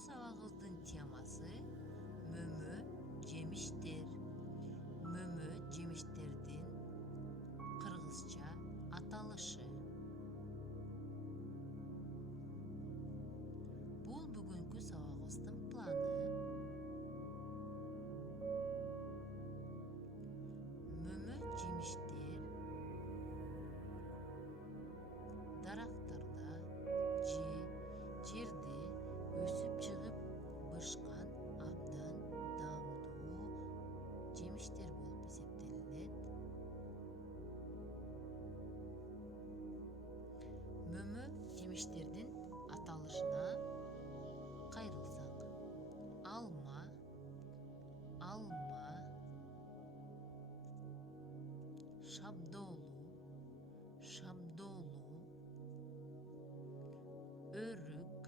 сабагыбыздын темасы мөмө жемиштер. Мөмө жемиштердин кыргызча аталышы. Бул бүгүнкү сабагыбыздын планы. Мөмө жемиштер дарактарда же жерде өсүп чыгып бышкан абдан даамдуу жемиштер болуп эсептелинет. Мөмө жемиштердин аталышына кайрылсак: алма, шабдолу, өрүк,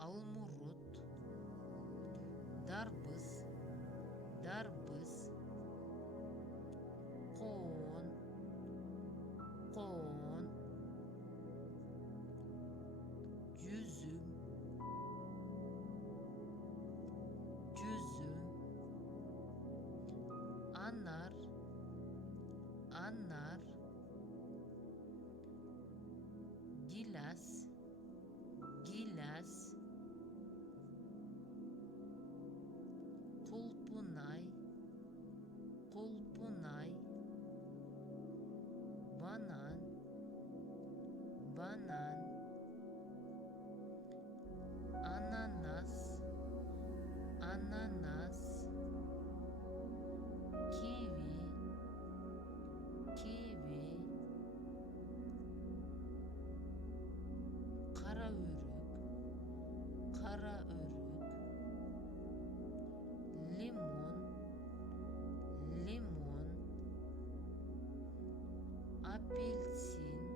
алмурут, дарбыз, коон, жүзүм, анар, гилас, кулпунай, банан, ананас, киви, кара өрүк, лимон, апельсин,